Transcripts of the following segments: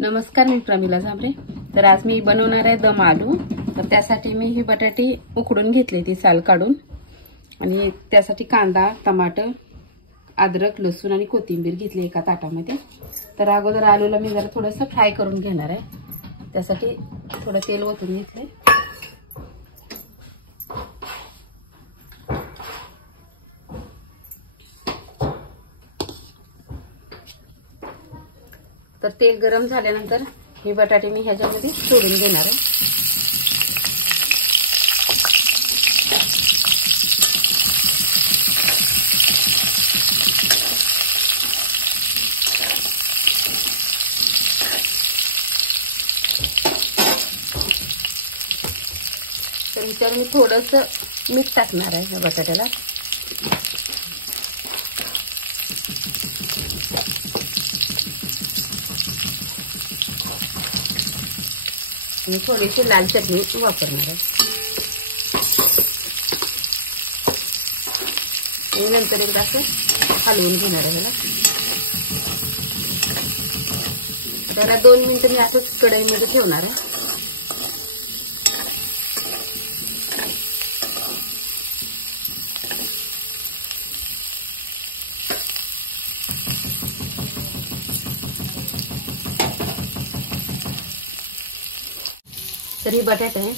नमस्कार, मी प्रमिला झांबरे। तर आज मी बनवणार आहे दम आलू। तर त्यासाठी मी ही बटाटी उकडून घेतली, ती साल काढून, आणि त्यासाठी कांदा, टमाटर, अद्रक, लसूण आणि कोथिंबीर घेतली एका ताटामध्ये। तर अगोदर आलूला मी जरा थोडंसं फ्राय करून घेणार आहे। त्यासाठी थोडं तेल ओतून घेतले। तर तेल गरम झाल्यानंतर ही बटाटे मी ह्याच्यामध्ये सोडून घेणार आहे। तर ह्याच्यावर मी थोडंसं मीठ टाकणार आहे या बटाट्याला। आणि थोडीशी लाल चटणी वापरणार आहे। आणि नंतर एकदा असं हलवून घेणार आहे ह्याला। त्याला 2 मिनिटं मी असंच कढईमध्ये ठेवणार आहे। तर ही बटाटे आहे,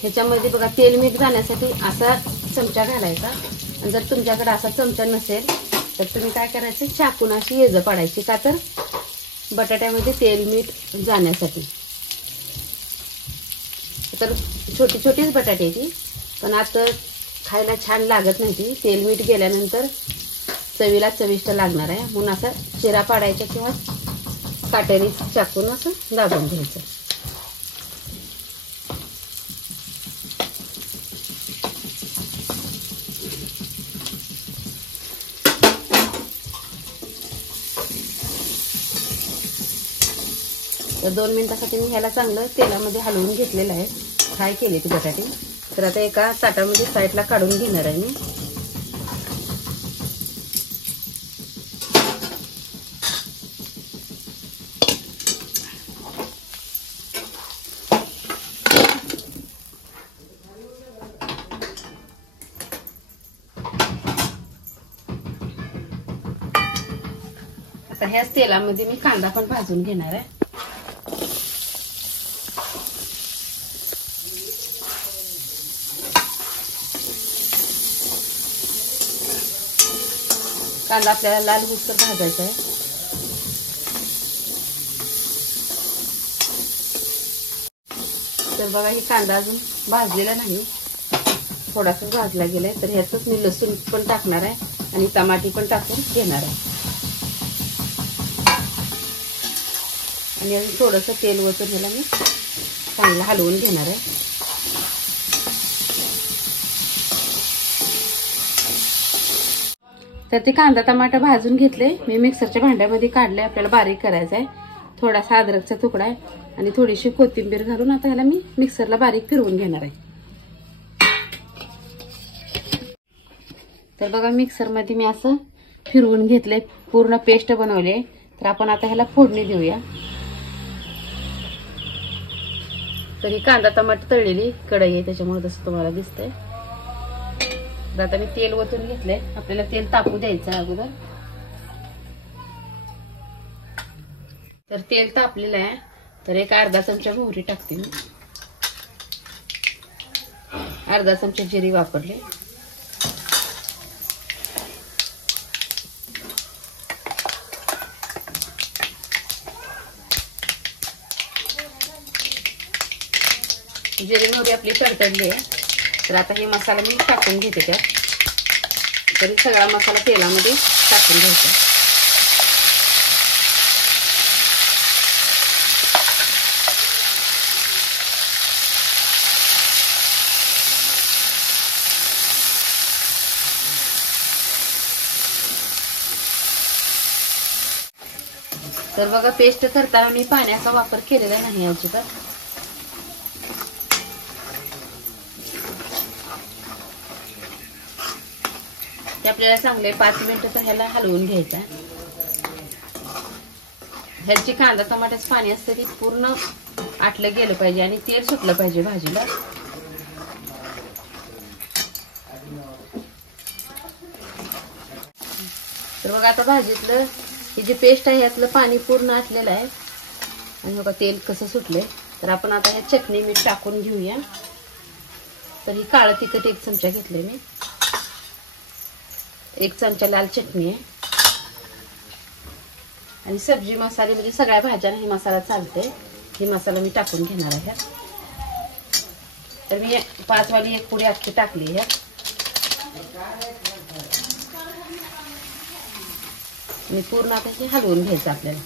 ह्याच्यामध्ये बघा तेल मीठ जाण्यासाठी असा चमचा घालायचा। आणि जर तुमच्याकडे असा चमचा नसेल तर तुम्ही काय करायचं, चाकून अशी येज पाडायची, का तर बटाट्यामध्ये तेल मीठ जाण्यासाठी। तर छोटी छोटीच बटाटे ती, पण आता खायला छान लागत नाही ती, तेल मीठ गेल्यानंतर चवीला चविष्ट लागणार आहे। म्हणून असा चिरा पाडायचा किंवा काटेरी चाकून असं दाबून घ्यायचं। तर 2 मिनिटांसाठी मी ह्याला चांगलं तेलामध्ये हलवून घेतलेलं आहे, फ्राय केले ती बटाटे। तर आता एका ताटामध्ये साईडला काढून घेणार आहे मी। आता ह्याच तेलामध्ये मी कांदा पण भाजून घेणार आहे। कांदा आपल्याला लाल होईपर्यंत भाजायचा आहे। तर बघा, ही कांदा अजून भाजलेला नाही, थोडासा भाजला गेलाय। तर ह्यातच मी लसूण पण टाकणार आहे आणि टमाटी पण टाकून घेणार आहे। आणि अजून थोडंसं तेल ओतून ह्याला मी चांगलं हलवून घेणार आहे। तर ते कांदा टमाटर भाजून घेतले मी, मिक्सरच्या भांड्यामध्ये काढले। आपल्याला बारीक करायचं आहे। थोडासा अद्रकचा तुकडा आहे आणि थोडीशी कोथिंबीर घालून आता ह्याला मी मिक्सरला बारीक फिरवून घेणार आहे। तर बघा, मिक्सरमध्ये मी असं फिरवून घेतले, पूर्ण पेस्ट बनवले। तर आपण आता ह्याला फोडणी देऊया। तरी कांदा टमाटर तळलेली कढई आहे, त्याच्यामुळे तसं तुम्हाला दिसतंय। आता मी तेल ओतून घेतलंय, आपल्याला तेल तापू द्यायचं अगोदर। तर तेल तापलेलं आहे, तर एक अर्धा चमचा मोहरी टाकते मी, अर्धा चमचा जिरे वापरले, जिरे मोहरी आपली तडतडली आहे। तर आता हे मसाला मी टाकून घेते त्यात। तरी सगळा मसाला तेलामध्ये टाकून घ्यायचा। तर बघा, पेस्ट करताना मी पाण्याचा वापर केलेला नाही अजिबात। ते आपल्याला चांगले 5 मिनिटं ह्याला हलवून घ्यायचं। ह्याची कांदा टमाट्याचं पाणी असतं ती पूर्ण आटलं गेलं पाहिजे आणि तेल सुटलं पाहिजे भाजीला. तर बघा आता भाजीतलं ही जी पेस्ट आहे यातलं पाणी पूर्ण आटलेलं आहे आणि बघा तेल कसं सुटलंय. तर आपण आता ह्या चटणी मीठ टाकून घेऊया. तर ही काळं तिखट 1 चमचा घेतले मी, 1 चमचा लाल चटणी आहे आणि सब्जी मसाले म्हणजे सगळ्या भाज्यांना ही मसाला चालते. ही मसाला मी टाकून घेणार आहे. तर मी 5 वाली 1 पुडी अख्खी टाकली आहे आणि पूर्ण आता हे हलवून घ्यायचं आपल्याला.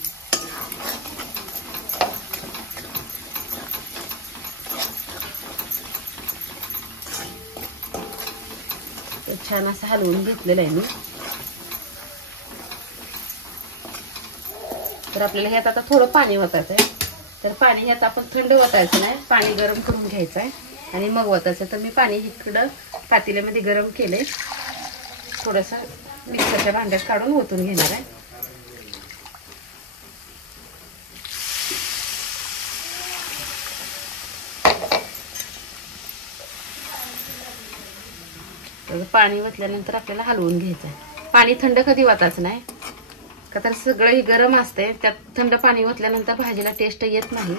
छान असं हलवून घेतलेलं आहे मी. तर आपल्याला ह्यात आता थोडं पाणी ओतायचं आहे. तर पाणी ह्यात आपण थंड ओतायचं नाही, पाणी गरम करून घ्यायचं आहे आणि मग ओतायचं. तर मी पाणी इकडं पातेल्यामध्ये गरम केले, थोडंसं मिक्सरच्या भांड्यात काढून ओतून घेणार आहे. पाणी ओतल्यानंतर आपल्याला हलवून घ्यायचं आहे. पाणी थंड कधी ओतायचं नाही का तर सगळं गरम असते, त्यात थंड पाणी ओतल्यानंतर भाजीला टेस्ट येत नाही.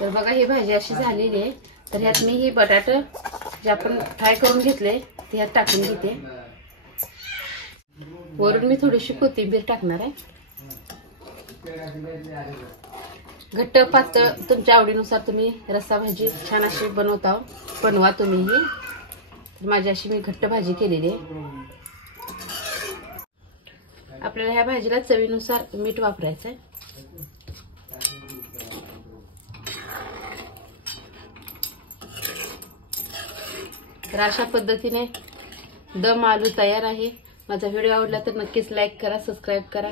तर बघा ही भाजी अशी झालेली आहे. तर ह्यात मी ही बटाटे जे आपण फ्राय करून घेतले ते ह्यात टाकून घेते. वरून मी थोडीशी कोथिंबीर टाकणार आहे. घट्ट पातळ तुमच्या आवडीनुसार तुम्ही रस्सा भाजी छान अशी बनवा तुम्हीही. माझी अशी मी घट्ट भाजी केलेली आहे. आपल्याला ह्या भाजीला चवीनुसार मीठ वापरायचं आहे. तर अशा पद्धतीने दम आलू तयार आहे. माझा व्हिडिओ आवडला तर नक्कीच लाईक करा, सबस्क्राईब करा.